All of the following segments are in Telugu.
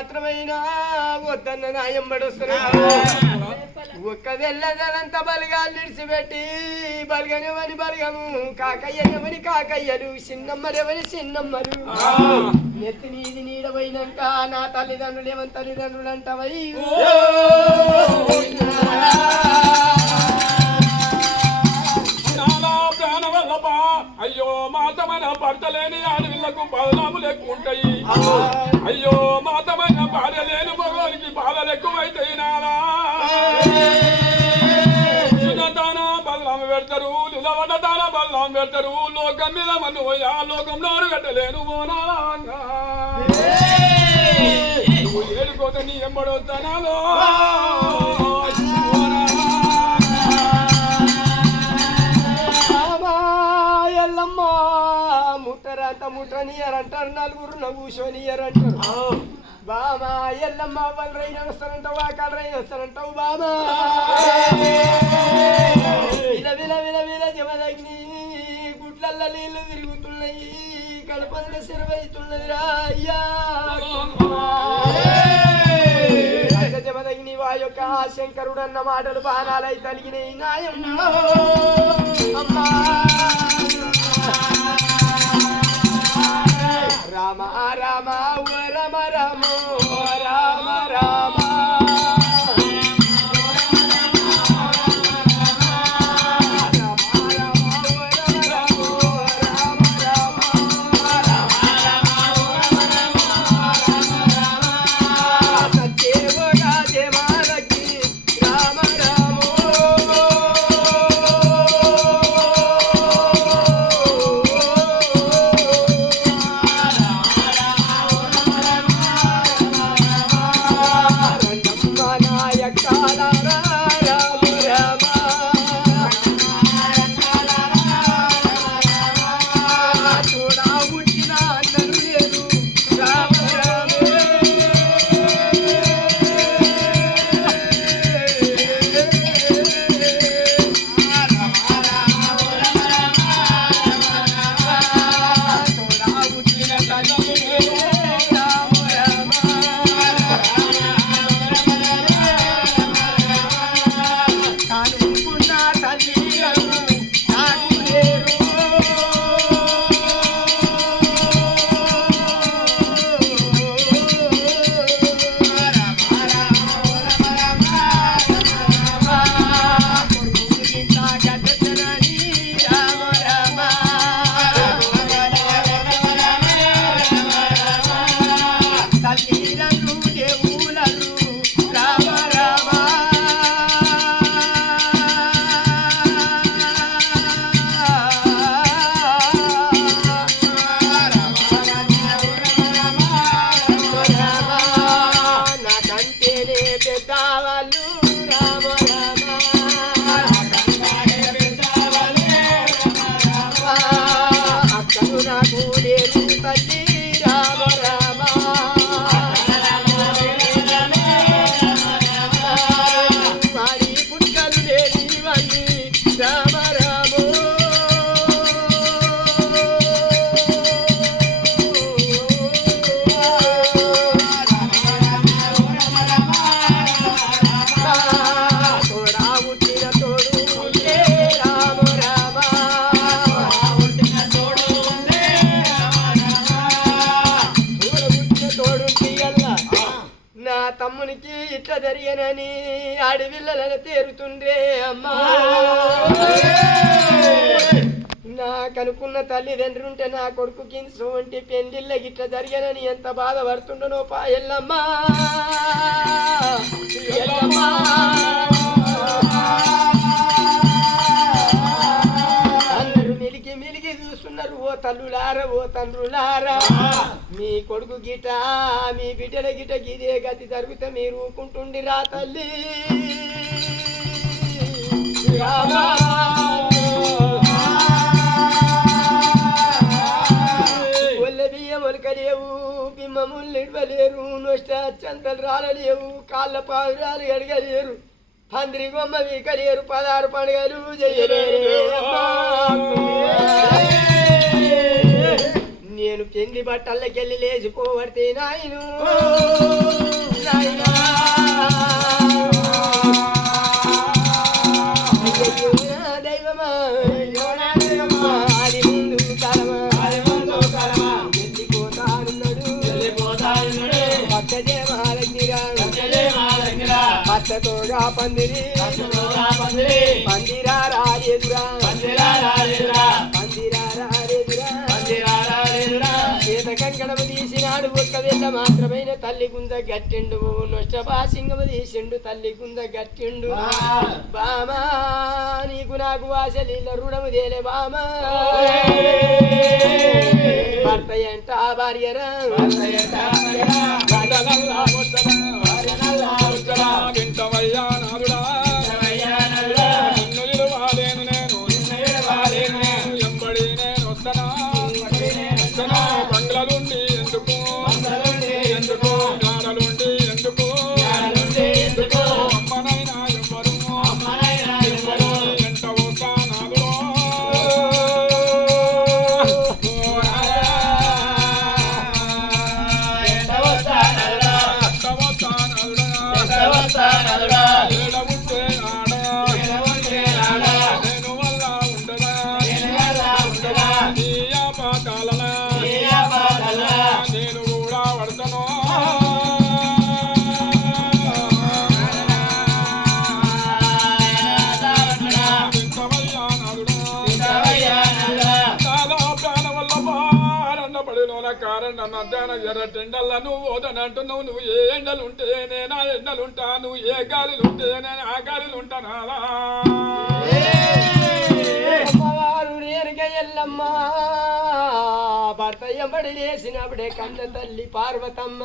మాత్రమైనా? వద్దన్న నాయం పడుస్తున్నాడు ఒక్కదెల్లదనంత బలిగాలు విడిచిపెట్టి బలగనివని బలగము. కాకయ్యనివని కాకయ్యలు చిన్నమ్మరెవని చిన్నమ్మలు. నెత్తి నీది నీడపోయినాక నా తల్లిదండ్రులు ఏమని తల్లిదండ్రులు అంటవై అయ్యో మాతమైన భర్తలేని ఆడవిళ్ళకు బదనాములు ఎక్కువ ఉంటాయి అయ్యో మాతమైన భార్య లేని మగవానికి బాధలు ఎక్కువైతాయి చిన్నదాన బదనాము పెడతారు బదనాము పెడతారు లోకం మీద మన్ను పోయా లోకంలో కట్టలేను మోనాంగా ఏడుకోతే నీ ఎంబడొద్దనాలో ముట్టరాత ముట్టనియరంటారు నలుగురు నవ్వుసోనియరంటారు. బామా ఎల్లమ్మ వాళ్ళు రైన వస్తానంటావు వాకాలు రైన వస్తానంటావు బామా విల విల విల విల జమదగ్ని గుడ్లల్ల నీళ్ళు తిరుగుతున్నాయి కడపంద సిరవైతున్నది రా అయ్యా జమదగ్ని వా యొక్క శంకరుడు అన్న మాటలు బాణాలై తలిగినాయి నాయం అమ్మా. రామ రామ రామ ఓ రామ. తమ్మునికి ఇట్లా జరిగనని అడవిళ్ళని తేరుతుండే అమ్మా. నాకనుకున్న తల్లిదండ్రులుంటే నా కొడుకు కొడుకుకి వంటి పెళ్ళిళ్ళ ఇట్లా జరిగనని ఎంత బాధపడుతుండనో పా ఎల్లమ్మా. ఎల్లమ్మా. మిలికి చూస్తున్నారు ఓ తల్లులారా ఓ తండ్రులారా. మీ కొడుకు గిట మీ బిడ్డల గిట గిదే గతి జరిగితే మీరు ఊకుంటుండి రా తల్లి ఒలకలేవు బిమ్మములు నిడవలేరు నొష్ట చంతలు రాలలేవు కాళ్ళ పాదురాలు అడగలేరు పందిరి గొమ్మ వీకలేరు పదహారు పండుగలు చెయ్యలేరు పెళ్ళి బట్టలకెళ్ళి లేచిపోవడితే నాయను. దైవమా ఆది ముందు పచ్చజే మహాలక్ష్మిరా పచ్చతోగా పందిరి. పందిరా. తల్లి గుంద గట్టిండు నొష్టభాసింగము తీసిండు తల్లి గుంద గట్టిండు. బామా నీకు నాకు వాసలీల రుణము తేలే బామా. భర్త ఎంట భార్యరా. మధ్యాహ్న ఎర్ర టెండల్ల నువ్వు ఓదనంటున్నావు. నువ్వు ఏ ఎండలుంటే నేను ఆ ఎండలుంటా నువ్వు ఏ గాలిలుంటే నేను ఆ గాలిలుంటానా. అమ్మవారు నేరుగా ఎల్లమ్మ. భర్త ఎంబడి లేసినప్పుడే కన్న తల్లి పార్వతమ్మ.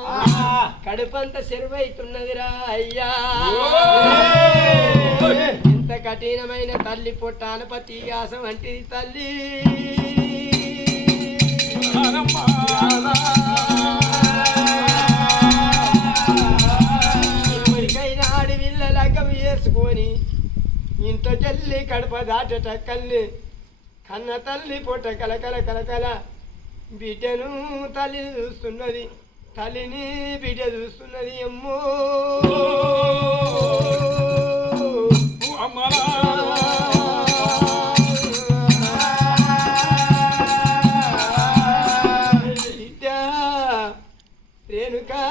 కడుపంత సెరువైతున్నదిరా అయ్యా. ఇంత కఠినమైన తల్లి పొట్టాన పతిగాస వంటిది తల్లి. ఇంటకెళ్ళి కడప దాటట కల్లి కన్న తల్లి పొట్ట కలకల కలకల బిడ్డను తల్లి చూస్తున్నది తల్లిని బిడ్డ చూస్తున్నది అమ్మో. రేణుకా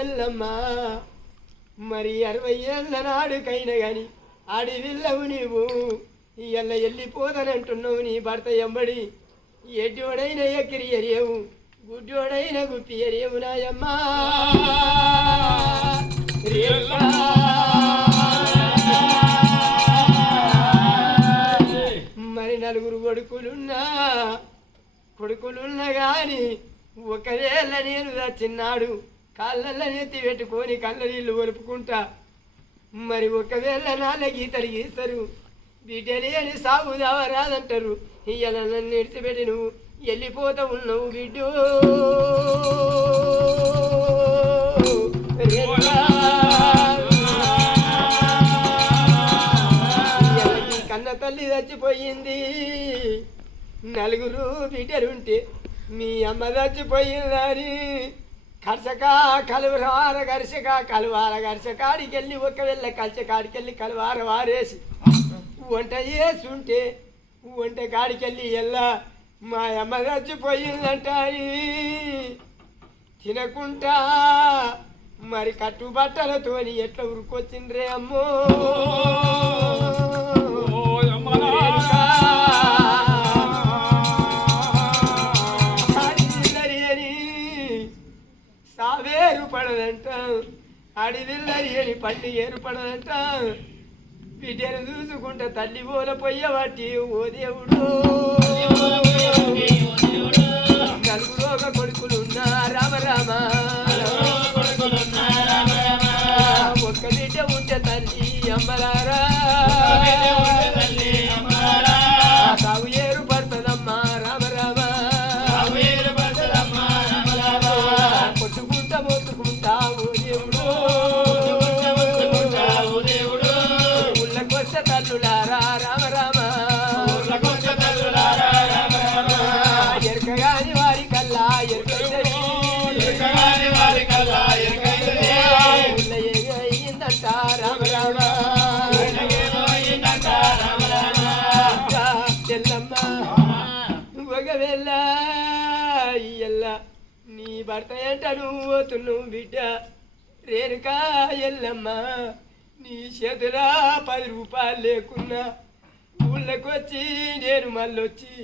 ఎల్లమ్మ మరి అరవై ఏళ్ళ నాడుకైనా గాని అడవిల్లవు నీవు. ఇయ్యల్ల వెళ్ళిపోదనంటున్నావు నీ భర్త ఎంబడి. ఎడ్డోడైన ఎక్కిరి ఎరియవు గుడ్డోడైన గుప్పి ఎరియవు నాయమ్మా. మరి నలుగురు కొడుకులున్నా కొడుకులున్నా గాని ఒకవేళ నేను చిన్నాడు కాళ్ళల్లో నెత్తి పెట్టుకొని కళ్ళ నీళ్ళు ఒలుపుకుంటా మరి ఒకవేళ నాన్న గీతలు గీస్తారు బిడ్డలేని సాగుదావా రాదంటారు ఇయ్యాల నన్ను ఎడిచిపెట్టి నువ్వు వెళ్ళిపోతా ఉన్నావు బిడ్డు. కన్న తల్లి చచ్చిపోయింది. నలుగురు బిడ్డలుంటే మీ అమ్మ చచ్చిపోయిందని కర్షక కలువార కర్షక కలువార గరిసకాడికి వెళ్ళి ఒక వెళ్ళ కలిసకాడికి వెళ్ళి కలువార వారేసి. వంట చేస్తుంటే వంట కాడికి వెళ్ళి ఎల్లా మా అమ్మ చచ్చిపోయిందంట తినకుంటా మరి కట్టుబట్టలతోని ఎట్లా ఉరుకొచ్చిండ్రే అమ్మో. అడివిల్లరి అని పట్టి ఏర్పడదంట. బిడ్డను చూసుకుంటే తల్లి పోల పొయ్యబట్టి ఓ దేవుడు నలుగురు ఒక కొడుకులున్నా రామ రామ ఒక్క బిడ్డ ఉంటే తల్లి అమ్మరా భర్త ఏంటను నువ్వు బిడ్డ. రేణుకా ఎల్లమ్మ నీ చేతులా పది రూపాయలు లేకున్నా. ఊళ్ళకొచ్చి నేను మళ్ళొచ్చి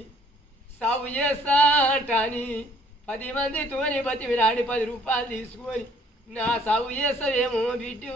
సాగు చేస్తా అంటాని. పది మందితోని బతివి రాని పది రూపాయలు తీసుకొని నా సాగు చేస్తావేమో బిడ్డు.